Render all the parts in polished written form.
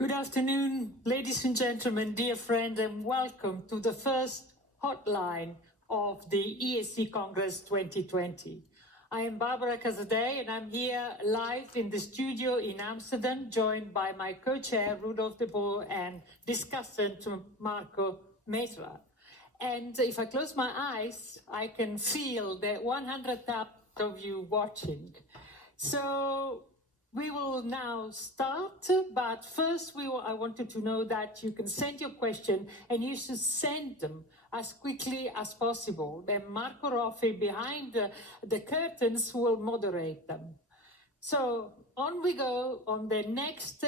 Good afternoon, ladies and gentlemen, dear friends, and welcome to the first hotline of the ESC Congress 2020. I am Barbara Casadei, and I'm here live in the studio in Amsterdam, joined by my co-chair, Rudolf de Boer, and discussant, Marco Metra. And if I close my eyes, I can feel the 100,000 of you watching. So we will now start, but first I wanted to know that you can send your question and you should send them as quickly as possible. Then Marco Roffi behind the curtains will moderate them. So on we go on the next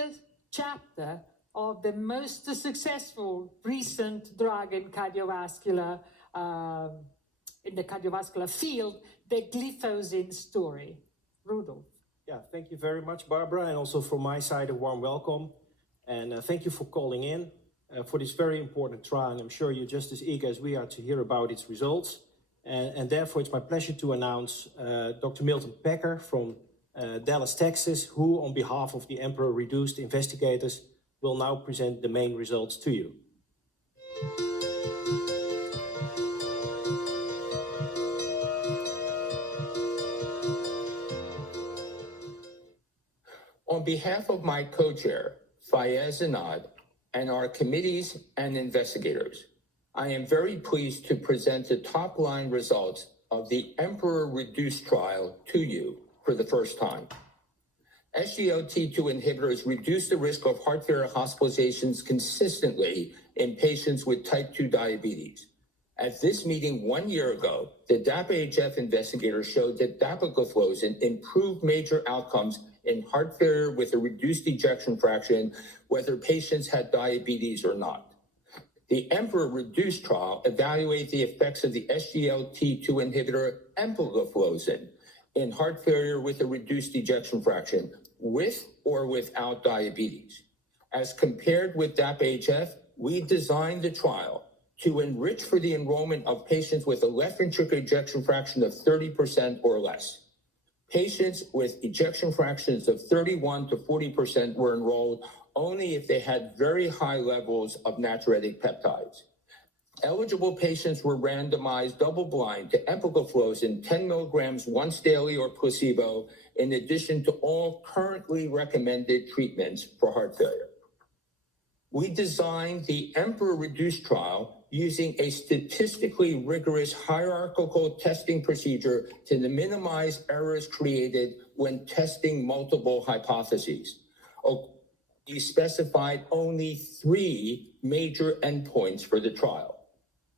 chapter of the most successful recent drug in cardiovascular, in the cardiovascular field, the glyphosate story. Rudolf. Yeah, thank you very much, Barbara, and also from my side, a warm welcome. And thank you for calling in for this very important trial. And I'm sure you're just as eager as we are to hear about its results. And therefore, it's my pleasure to announce Dr. Milton Packer from Dallas, Texas, who, on behalf of the Emperor Reduced investigators, will now present the main results to you. On behalf of my co-chair, Fayez Anad, and our committees and investigators, I am very pleased to present the top-line results of the Emperor Reduced trial to you for the first time. SGLT2 inhibitors reduce the risk of heart failure hospitalizations consistently in patients with type 2 diabetes. At this meeting 1 year ago, the DAPA-HF investigators showed that dapagliflozin improved major outcomes in heart failure with a reduced ejection fraction, whether patients had diabetes or not. The Emperor Reduced trial evaluated the effects of the SGLT2 inhibitor empagliflozin in heart failure with a reduced ejection fraction, with or without diabetes. As compared with DAPA-HF, we designed the trial to enrich for the enrollment of patients with a left ventricular ejection fraction of 30% or less. Patients with ejection fractions of 31 to 40% were enrolled only if they had very high levels of natriuretic peptides. Eligible patients were randomized double-blind to empagliflozin 10 milligrams once daily or placebo, in addition to all currently recommended treatments for heart failure. We designed the Emperor Reduced trial using a statistically rigorous hierarchical testing procedure to minimize errors created when testing multiple hypotheses. We specified only 3 major endpoints for the trial.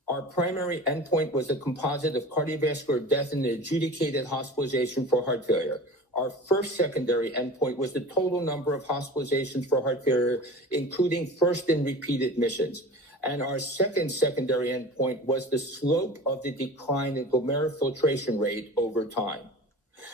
Our primary endpoint was a composite of cardiovascular death and adjudicated hospitalization for heart failure. Our first secondary endpoint was the total number of hospitalizations for heart failure, including first and repeat admissions. And our second secondary endpoint was the slope of the decline in glomerular filtration rate over time.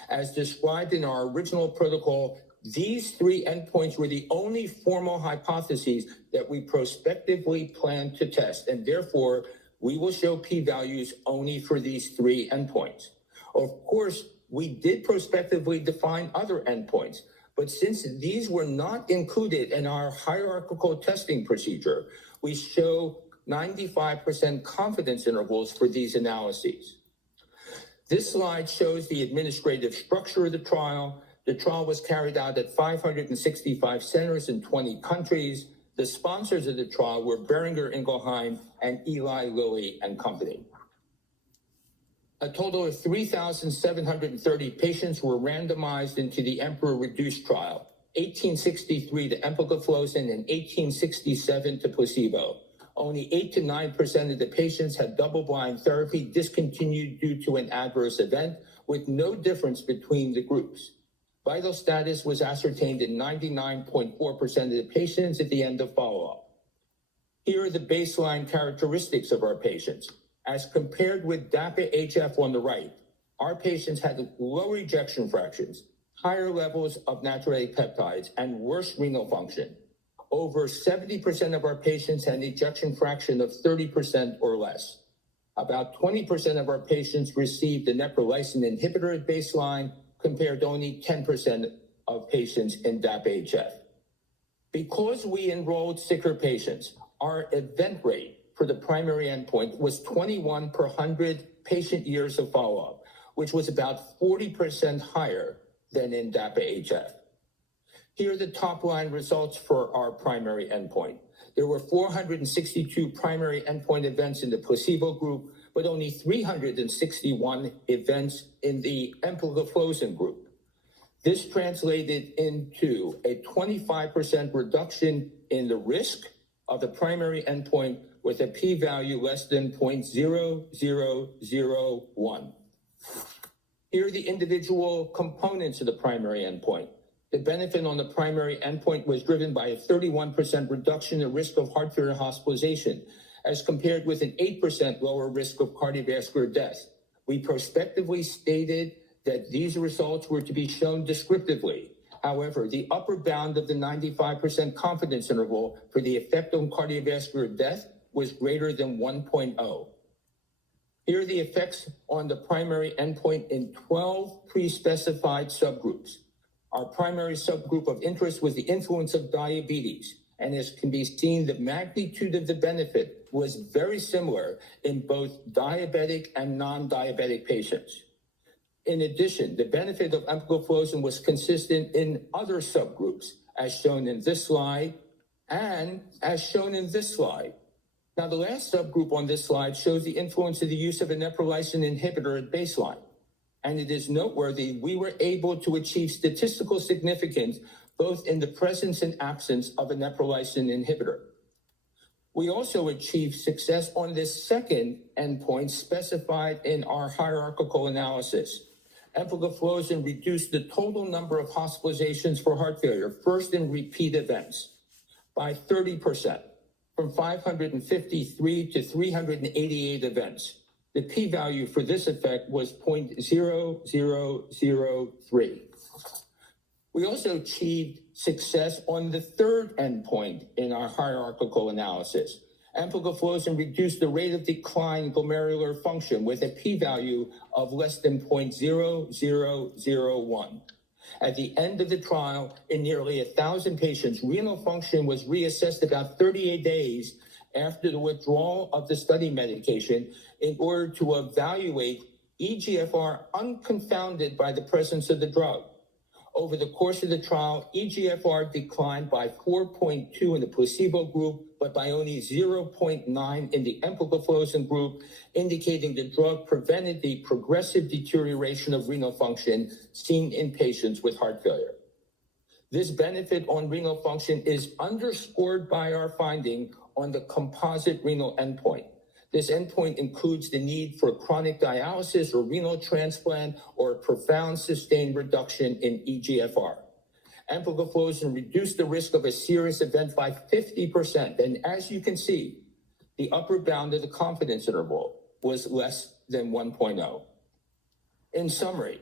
As described in our original protocol, these 3 endpoints were the only formal hypotheses that we prospectively planned to test, and therefore we will show p-values only for these 3 endpoints. Of course, we did prospectively define other endpoints, but since these were not included in our hierarchical testing procedure, we show 95% confidence intervals for these analyses. This slide shows the administrative structure of the trial. The trial was carried out at 565 centers in 20 countries. The sponsors of the trial were Boehringer Ingelheim and Eli Lilly and Company. A total of 3,730 patients were randomized into the Emperor Reduced trial, 1863 to empagliflozin and 1867 to placebo. Only 8 to 9% of the patients had double-blind therapy discontinued due to an adverse event, with no difference between the groups. Vital status was ascertained in 99.4% of the patients at the end of follow-up. Here are the baseline characteristics of our patients. As compared with DAPA-HF on the right, our patients had lower ejection fractions, higher levels of natriuretic peptides, and worse renal function. Over 70% of our patients had an ejection fraction of 30% or less. About 20% of our patients received a neprilysin inhibitor at baseline, compared to only 10% of patients in DAPA-HF. Because we enrolled sicker patients, our event rate for the primary endpoint was 21 per 100 patient years of follow-up, which was about 40% higher than in DAPA-HF. Here are the top-line results for our primary endpoint. There were 462 primary endpoint events in the placebo group, but only 361 events in the empagliflozin group. This translated into a 25% reduction in the risk of the primary endpoint with a p-value less than 0.0001. Here are the individual components of the primary endpoint. The benefit on the primary endpoint was driven by a 31% reduction in risk of heart failure hospitalization, as compared with an 8% lower risk of cardiovascular death. We prospectively stated that these results were to be shown descriptively. However, the upper bound of the 95% confidence interval for the effect on cardiovascular death was greater than 1.0. Here are the effects on the primary endpoint in 12 pre-specified subgroups. Our primary subgroup of interest was the influence of diabetes, and as can be seen, the magnitude of the benefit was very similar in both diabetic and non-diabetic patients. In addition, the benefit of empagliflozin was consistent in other subgroups, as shown in this slide and as shown in this slide. Now, the last subgroup on this slide shows the influence of the use of a neprilysin inhibitor at baseline. And it is noteworthy we were able to achieve statistical significance both in the presence and absence of a neprilysin inhibitor. We also achieved success on this second endpoint specified in our hierarchical analysis. Empagliflozin reduced the total number of hospitalizations for heart failure, first in repeat events, by 30%, from 553 to 388 events. The p-value for this effect was 0.0003. We also achieved success on the third endpoint in our hierarchical analysis. Empagliflozin reduced the rate of decline in glomerular function with a p-value of less than 0.0001. At the end of the trial, in nearly 1,000 patients, renal function was reassessed about 38 days after the withdrawal of the study medication in order to evaluate eGFR unconfounded by the presence of the drug. Over the course of the trial, eGFR declined by 4.2 in the placebo group, but by only 0.9 in the empagliflozin group, indicating the drug prevented the progressive deterioration of renal function seen in patients with heart failure. This benefit on renal function is underscored by our finding on the composite renal endpoint. This endpoint includes the need for chronic dialysis or renal transplant or a profound sustained reduction in eGFR. Empagliflozin reduced the risk of a serious event by 50%. And as you can see, the upper bound of the confidence interval was less than 1.0. In summary,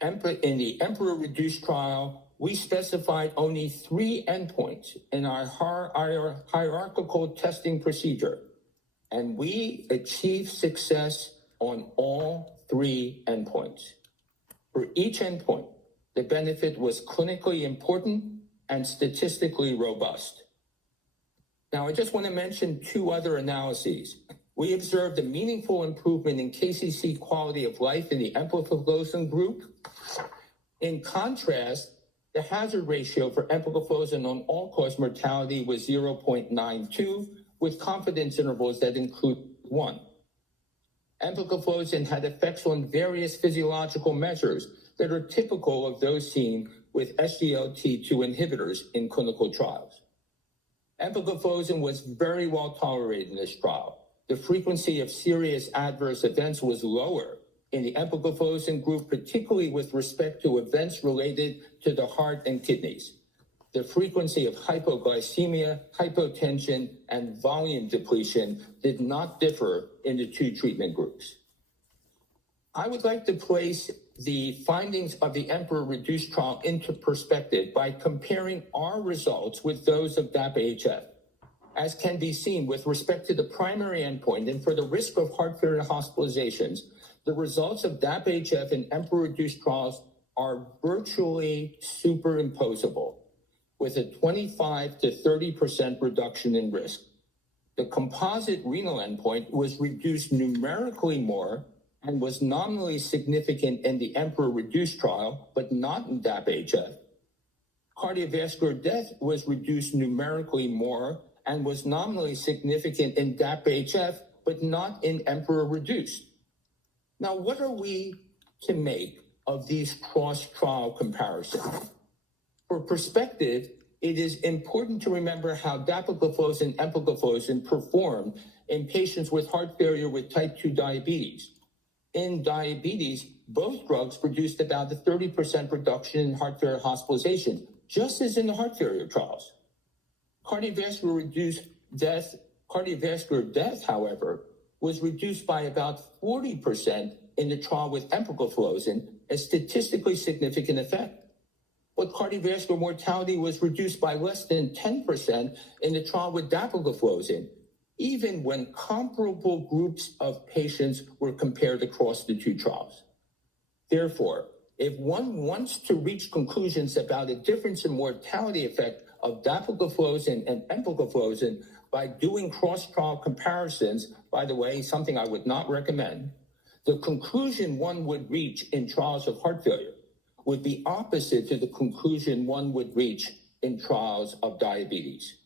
in the EMPEROR Reduced trial, we specified only 3 endpoints in our hierarchical testing procedure, and we achieved success on all 3 endpoints. For each endpoint, the benefit was clinically important and statistically robust. Now, I just want to mention 2 other analyses. We observed a meaningful improvement in KCC quality of life in the empagliflozin group. In contrast, the hazard ratio for empagliflozin on all-cause mortality was 0.92, with confidence intervals that include 1. Empagliflozin had effects on various physiological measures that are typical of those seen with SGLT2 inhibitors in clinical trials. Empagliflozin was very well tolerated in this trial. The frequency of serious adverse events was lower in the empagliflozin group, particularly with respect to events related to the heart and kidneys. The frequency of hypoglycemia, hypotension, and volume depletion did not differ in the 2 treatment groups. I would like to place the findings of the EMPEROR Reduced trial into perspective by comparing our results with those of DAPA-HF. As can be seen with respect to the primary endpoint and for the risk of heart failure hospitalizations, the results of DAPA-HF and EMPEROR Reduced trials are virtually superimposable. with a 25 to 30% reduction in risk. The composite renal endpoint was reduced numerically more and was nominally significant in the EMPEROR-Reduced trial, but not in DAPA-HF. Cardiovascular death was reduced numerically more and was nominally significant in DAPA-HF, but not in EMPEROR-Reduced. Now, what are we to make of these cross-trial comparisons? For perspective, it is important to remember how dapagliflozin and empagliflozin performed in patients with heart failure with type 2 diabetes. In diabetes, both drugs produced about a 30% reduction in heart failure hospitalization, just as in the heart failure trials. Cardiovascular death, however, was reduced by about 40% in the trial with empagliflozin, a statistically significant effect. But cardiovascular mortality was reduced by less than 10% in the trial with dapagliflozin, even when comparable groups of patients were compared across the two trials. Therefore, if one wants to reach conclusions about a difference in mortality effect of dapagliflozin and empagliflozin by doing cross-trial comparisons, by the way, something I would not recommend, the conclusion one would reach in trials of heart failure would be opposite to the conclusion one would reach in trials of diabetes.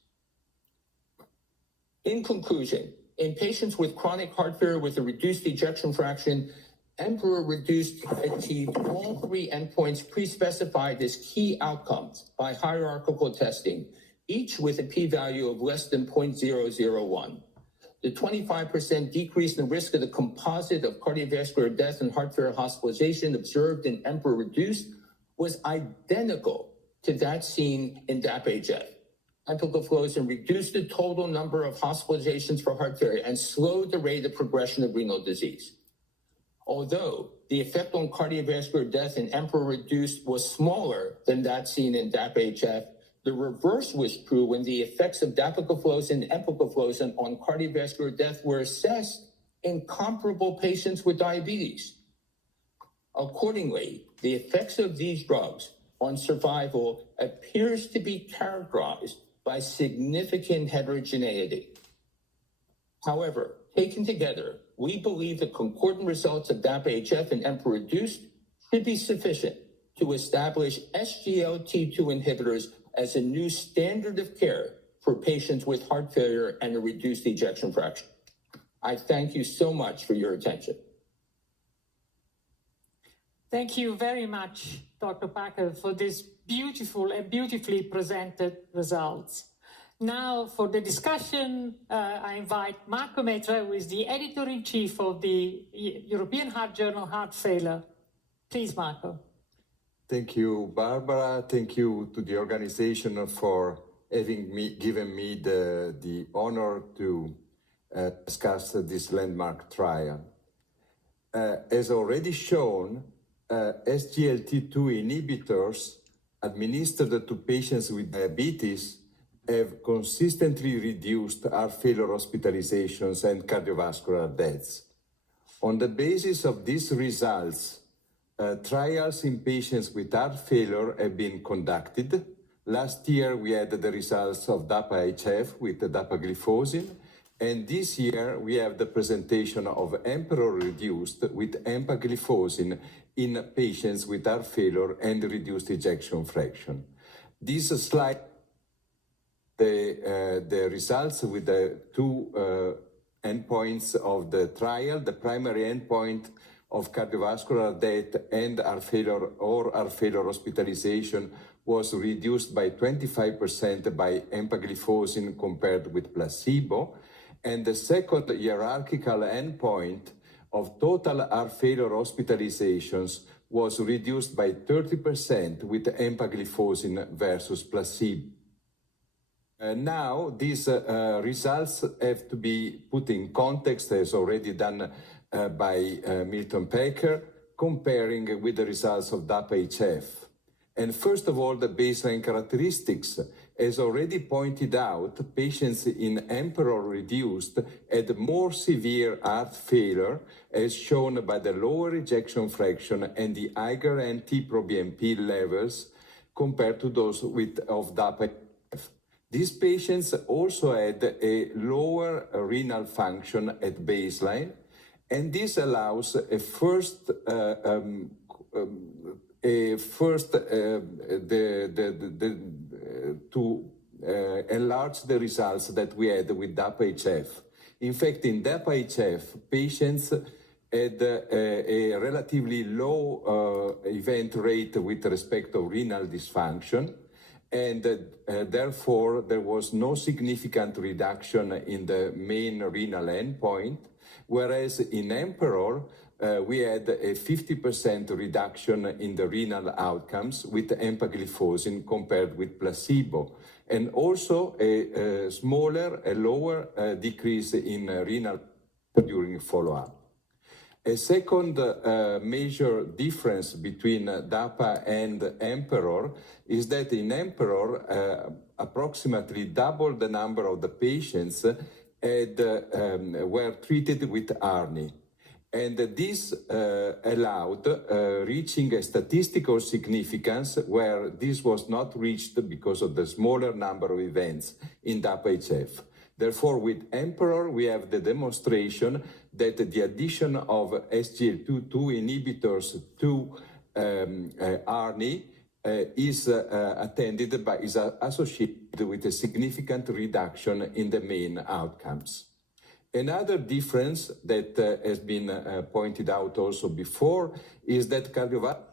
In conclusion, in patients with chronic heart failure with a reduced ejection fraction, EMPEROR-Reduced achieved all three endpoints pre-specified as key outcomes by hierarchical testing, each with a p-value of less than 0.001. The 25% decrease in the risk of the composite of cardiovascular death and heart failure hospitalization observed in EMPEROR-Reduced was identical to that seen in DAPA-HF. Empagliflozin reduced the total number of hospitalizations for heart failure and slowed the rate of progression of renal disease. Although the effect on cardiovascular death in EMPEROR-Reduced was smaller than that seen in DAPA-HF, the reverse was true when the effects of dapagliflozin and empagliflozin on cardiovascular death were assessed in comparable patients with diabetes. Accordingly, the effects of these drugs on survival appears to be characterized by significant heterogeneity. However, taken together, we believe the concordant results of DAPA-HF and EMPEROR-Reduced should be sufficient to establish SGLT2 inhibitors as a new standard of care for patients with heart failure and a reduced ejection fraction. I thank you so much for your attention. Thank you very much, Dr. Packer, for this beautiful and beautifully presented results. Now for the discussion, I invite Marco Metra, who is the editor-in-chief of the European Heart Journal Heart Failure. Please, Marco. Thank you, Barbara. Thank you to the organization for given me the honor to discuss this landmark trial. As already shown, SGLT2 inhibitors administered to patients with diabetes have consistently reduced heart failure hospitalizations and cardiovascular deaths. On the basis of these results, trials in patients with heart failure have been conducted. Last year, we had the results of DAPA-HF with the dapagliflozin, and this year we have the presentation of EMPEROR-Reduced with empagliflozin in patients with heart failure and reduced ejection fraction. This slide, the results with the two endpoints of the trial, the primary endpoint of cardiovascular death and heart failure or heart failure hospitalization was reduced by 25% by empagliflozin compared with placebo. And the second hierarchical endpoint of total heart failure hospitalizations was reduced by 30% with empagliflozin versus placebo. Now, these results have to be put in context, as already done by Milton Packer, comparing with the results of DAPA-HF. And first of all, the baseline characteristics. As already pointed out, patients in EMPEROR-Reduced had more severe heart failure, as shown by the lower ejection fraction and the higher NT-proBNP levels, compared to those of DAPA. These patients also had a lower renal function at baseline, and this allows to enlarge the results that we had with DAPA-HF. In fact, in DAPA-HF, patients had a relatively low event rate with respect to renal dysfunction, and therefore there was no significant reduction in the main renal endpoint, whereas in EMPEROR, we had a 50% reduction in the renal outcomes with empagliflozin compared with placebo, and also a lower decrease in renal during follow-up. A second major difference between DAPA and EMPEROR is that in EMPEROR, approximately double the number of the patients were treated with ARNI. And this allowed reaching a statistical significance where this was not reached because of the smaller number of events in DAPA-HF. Therefore, with EMPEROR, we have the demonstration that the addition of SGLT2 inhibitors to ARNI is associated with a significant reduction in the main outcomes. Another difference that has been pointed out also before is that cardiovascular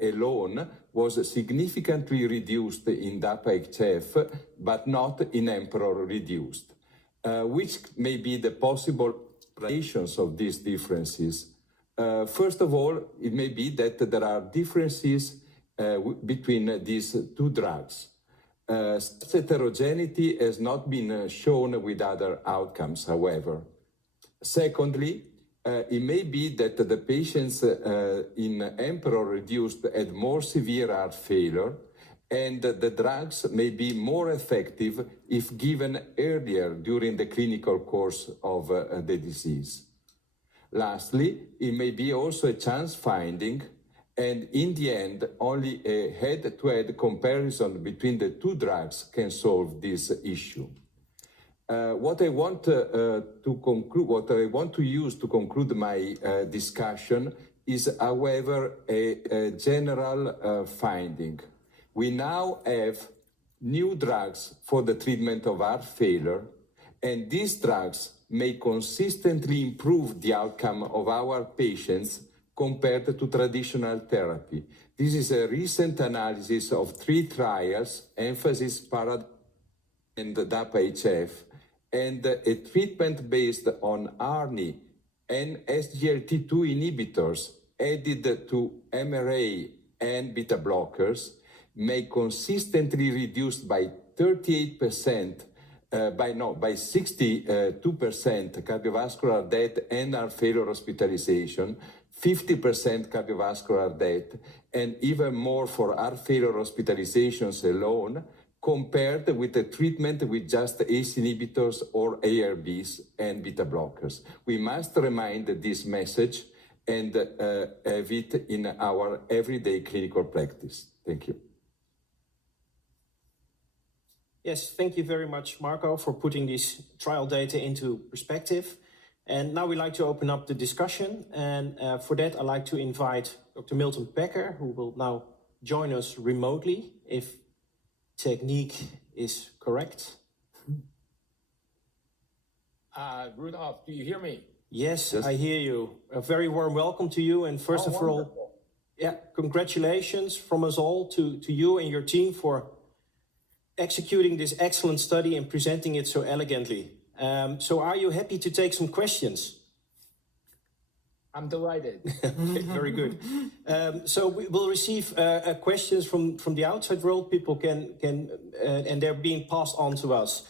alone was significantly reduced in DAPA-HF, but not in EMPEROR reduced, which may be the possible explanations of these differences. First of all, it may be that there are differences between these two drugs. Such heterogeneity has not been shown with other outcomes, however. Secondly, it may be that the patients in EMPEROR reduced had more severe heart failure, and the drugs may be more effective if given earlier during the clinical course of the disease. Lastly, it may be also a chance finding, and in the end, only a head-to-head comparison between the two drugs can solve this issue. What I want to use to conclude my discussion is, however, a general finding. We now have new drugs for the treatment of heart failure, and these drugs may consistently improve the outcome of our patients compared to traditional therapy. This is a recent analysis of 3 trials, EMPhASIS, PARADIGM, and DAPA-HF, and a treatment based on ARNI and SGLT2 inhibitors added to MRA and beta blockers may consistently reduce by 38%, by 62% cardiovascular death and heart failure hospitalization, 50% cardiovascular death, and even more for heart failure hospitalizations alone, compared with the treatment with just ACE inhibitors or ARBs and beta blockers. We must remind this message and have it in our everyday clinical practice. Thank you. Yes, thank you very much, Marco, for putting this trial data into perspective. And now we'd like to open up the discussion. And for that, I'd like to invite Dr. Milton Packer, who will now join us remotely, if technique is correct. Rudolph, do you hear me? Yes, I hear you. A very warm welcome to you. And first of all, congratulations from us all to you and your team for executing this excellent study and presenting it so elegantly. So are you happy to take some questions? I'm delighted. Very good. So we will receive questions from the outside world. People can and they're being passed on to us.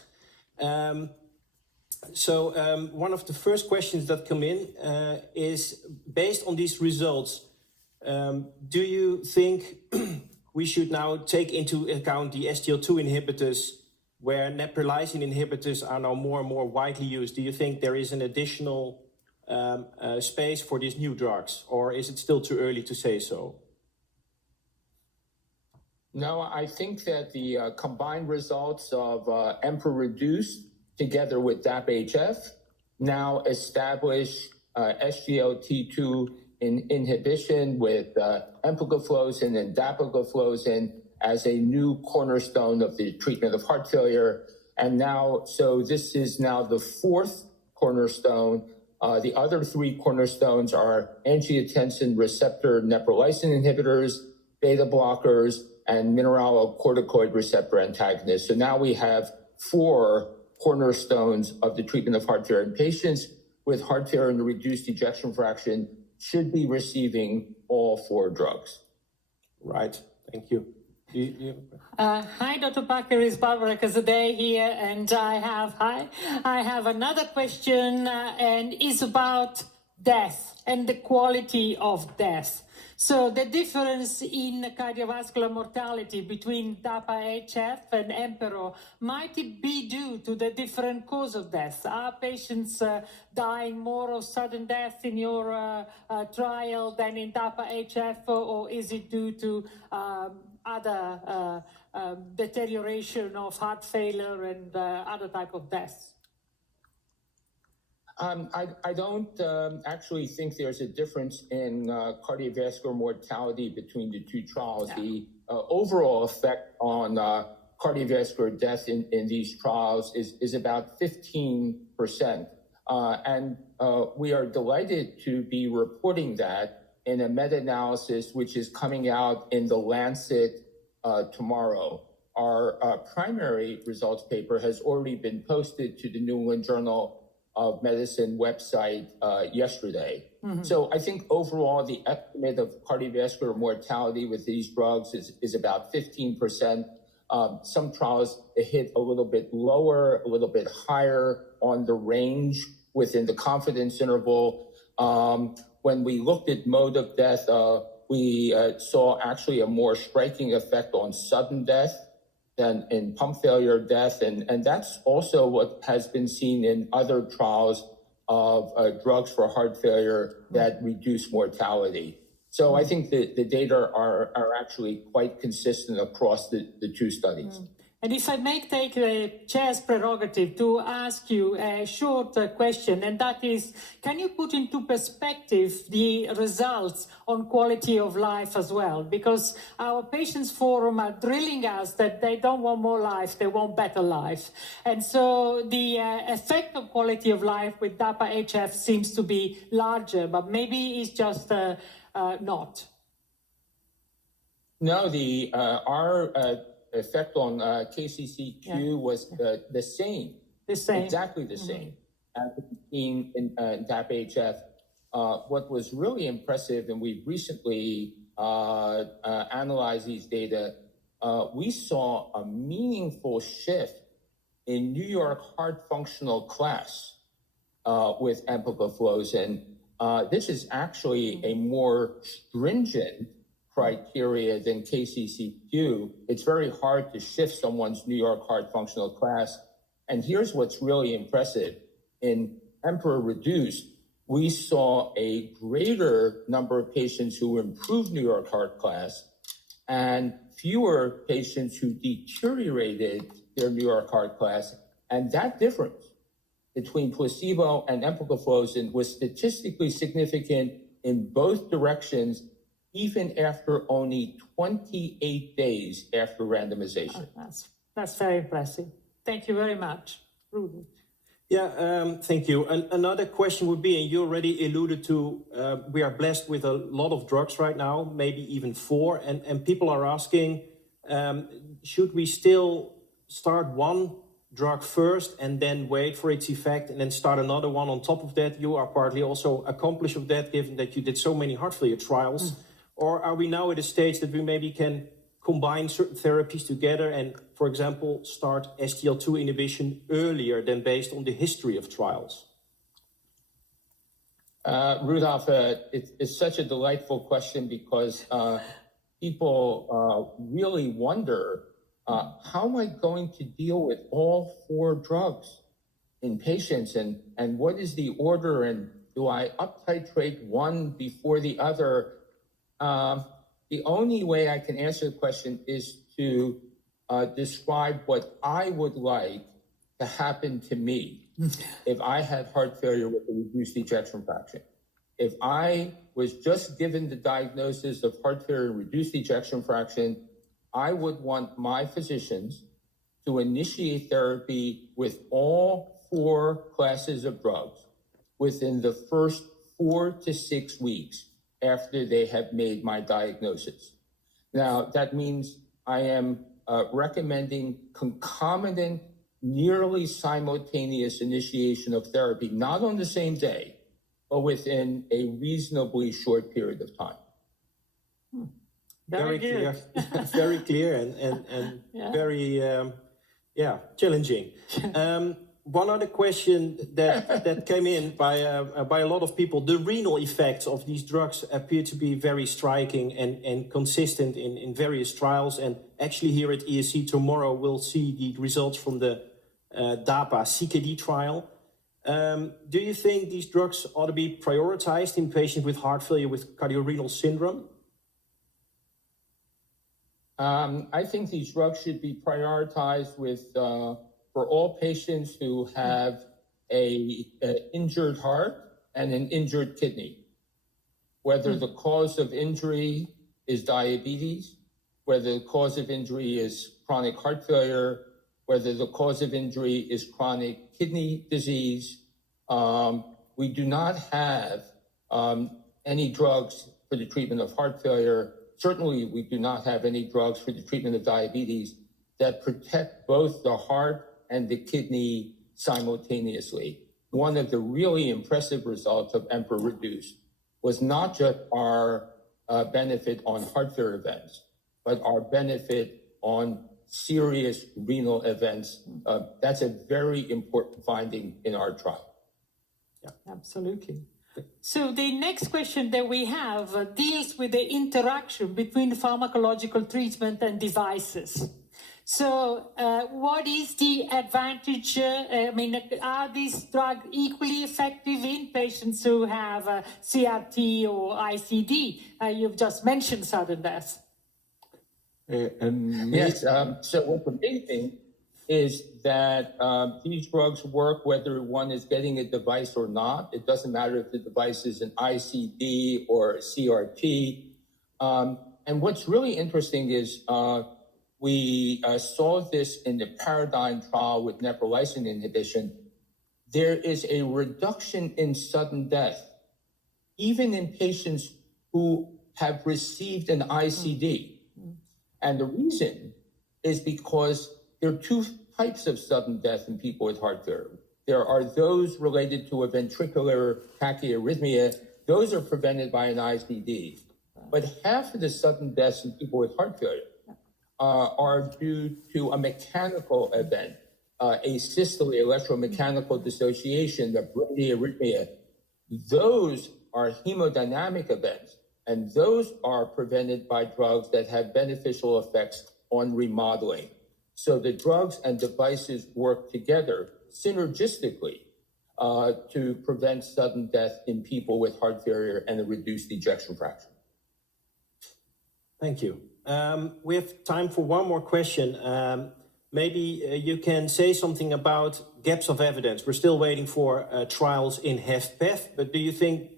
So one of the first questions that come in is, based on these results, do you think we should now take into account the SGLT2 inhibitors, where neprilysin inhibitors are now more and more widely used? Do you think there is an additional space for these new drugs, or is it still too early to say so? No, I think that the combined results of EMPEROR reduced together with DAPA-HF now establish SGLT2 inhibition with empagliflozin and dapagliflozin as a new cornerstone of the treatment of heart failure. And now, so this is now the fourth cornerstone. The other three cornerstones are angiotensin receptor neprilysin inhibitors, beta blockers, and mineralocorticoid receptor antagonists. So now we have four cornerstones of the treatment of heart failure. And patients with heart failure and a reduced ejection fraction should be receiving all four drugs. Right. Thank you. Hi, Dr. Packer, it's Barbara Casadei here, and I have another question, and it's about death and the quality of death. So the difference in cardiovascular mortality between DAPA-HF and EMPEROR, might it be due to the different cause of death? Are patients dying more of sudden death in your trial than in DAPA-HF, or is it due to other deterioration of heart failure and other type of deaths? I don't actually think there's a difference in cardiovascular mortality between the two trials. Yeah. The overall effect on cardiovascular death in these trials is about 15%. And we are delighted to be reporting that in a meta-analysis which is coming out in the Lancet tomorrow. Our primary results paper has already been posted to the New England Journal of Medicine website yesterday. Mm-hmm. So I think overall the estimate of cardiovascular mortality with these drugs is about 15%. Some trials hit a little bit lower, a little bit higher on the range within the confidence interval. When we looked at mode of death, we saw actually a more striking effect on sudden death than in pump failure death. And that's also what has been seen in other trials of drugs for heart failure that reduce mortality. So I think that the data are actually quite consistent across the two studies. And if I may take the chair's prerogative to ask you a short question, and that is, can you put into perspective the results on quality of life as well? Because our Patients Forum are drilling us that they don't want more life, they want better life. And so the effect of quality of life with DAPA-HF seems to be larger, but maybe it's just not. No, our effect on KCCQ was the same. The same. Exactly the same as seen in DAPA-HF. What was really impressive, and we recently analyzed these data, we saw a meaningful shift in New York Heart Functional Class with empagliflozin. This is actually a more stringent criteria than KCCQ. It's very hard to shift someone's New York Heart Functional Class. And here's what's really impressive. In EMPEROR Reduced, we saw a greater number of patients who improved New York Heart Class and fewer patients who deteriorated their New York Heart Class. And that difference between placebo and empagliflozin was statistically significant in both directions, even after only 28 days after randomization. That's very impressive. Thank you very much. Rudy. Yeah, thank you. Another question would be, and you already alluded to, we are blessed with a lot of drugs right now, maybe even 4, and people are asking, should we still start one drug first and then wait for its effect and then start another one on top of that? You are partly also accomplished of that, given that you did so many heart failure trials. Or are we now at a stage that we maybe can combine certain therapies together and, for example, start SGLT2 inhibition earlier than based on the history of trials? Rudolph, it's such a delightful question because people really wonder, how am I going to deal with all 4 drugs in patients, and what is the order, and do I up-titrate one before the other? The only way I can answer the question is to describe what I would like to happen to me if I had heart failure with a reduced ejection fraction. If I was just given the diagnosis of heart failure and reduced ejection fraction, I would want my physicians to initiate therapy with all 4 classes of drugs within the first 4 to 6 weeks after they have made my diagnosis. Now, that means I am recommending concomitant, nearly simultaneous initiation of therapy, not on the same day, but within a reasonably short period of time. Very clear, good. very clear, and Yeah. very challenging. One other question that came in by a lot of people: the renal effects of these drugs appear to be very striking and consistent in various trials. And actually, here at ESC tomorrow, we'll see the results from the DAPA CKD trial. Do you think these drugs ought to be prioritized in patients with heart failure with cardiorenal syndrome? I think these drugs should be prioritized for all patients who have an injured heart and an injured kidney, whether the cause of injury is diabetes, whether the cause of injury is chronic heart failure, whether the cause of injury is chronic kidney disease. We do not have any drugs for the treatment of heart failure. Certainly, we do not have any drugs for the treatment of diabetes that protect both the heart and the kidney simultaneously. One of the really impressive results of EMPEROR Reduce was not just our benefit on heart failure events, but our benefit on serious renal events. That's a very important finding in our trial. Absolutely. So the next question that we have deals with the interaction between pharmacological treatment and devices. So what is the advantage? Are these drugs equally effective in patients who have CRT or ICD? You've just mentioned sudden death. Yes, so what's amazing is that these drugs work whether one is getting a device or not. It doesn't matter if the device is an ICD or a CRT. And what's really interesting is we saw this in the Paradigm trial with neprilysin inhibition. There is a reduction in sudden death, even in patients who have received an ICD. And the reason is because there are 2 types of sudden death in people with heart failure. There are those related to a ventricular tachyarrhythmia. Those are prevented by an ICD. But half of the sudden deaths in people with heart failure are due to a mechanical event, asystole, electromechanical dissociation, the bradyarrhythmia. Those are hemodynamic events, and those are prevented by drugs that have beneficial effects on remodeling. So the drugs and devices work together synergistically to prevent sudden death in people with heart failure and a reduced ejection fraction. Thank you. We have time for one more question. Maybe you can say something about gaps of evidence. We're still waiting for trials in HFpEF, but do you think,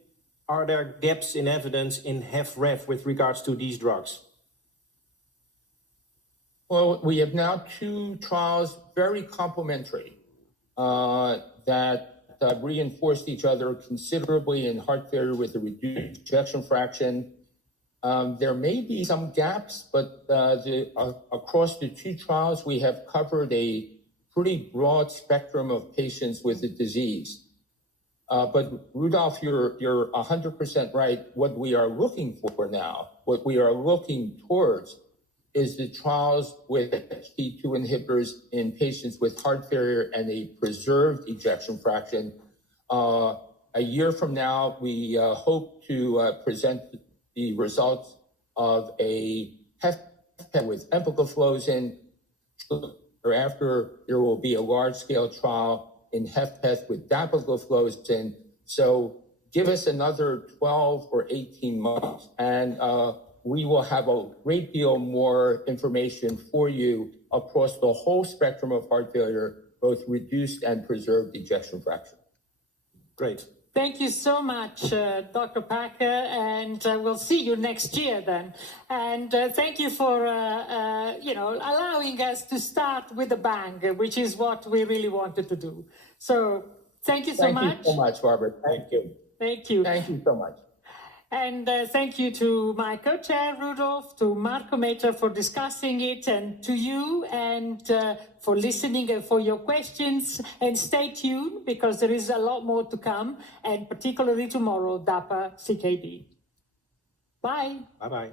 are there gaps in evidence in HFrEF with regards to these drugs? Well, we have now 2 trials, very complementary, that reinforced each other considerably in heart failure with a reduced ejection fraction. There may be some gaps, but across the 2 trials, we have covered a pretty broad spectrum of patients with the disease. But Rudolph, you're 100% right. What we are looking for now, what we are looking towards, is the trials with SGLT2 inhibitors in patients with heart failure and a preserved ejection fraction. A year from now, we hope to present the results of a HFpEF with empagliflozin. Thereafter, there will be a large-scale trial in HFpEF with dapagliflozin. So give us another 12 or 18 months, and we will have a great deal more information for you across the whole spectrum of heart failure, both reduced and preserved ejection fraction. Great. Thank you so much, Dr. Packer, and we'll see you next year then. And thank you for, allowing us to start with a bang, which is what we really wanted to do. So thank you so much. Thank you so much, Barbara. Thank you. Thank you. Thank you so much. And thank you to my co-chair, Rudolf, to Marco Metra for discussing it, and to you, and for listening and for your questions. And stay tuned, because there is a lot more to come, and particularly tomorrow, DAPA CKD. Bye. Bye-bye.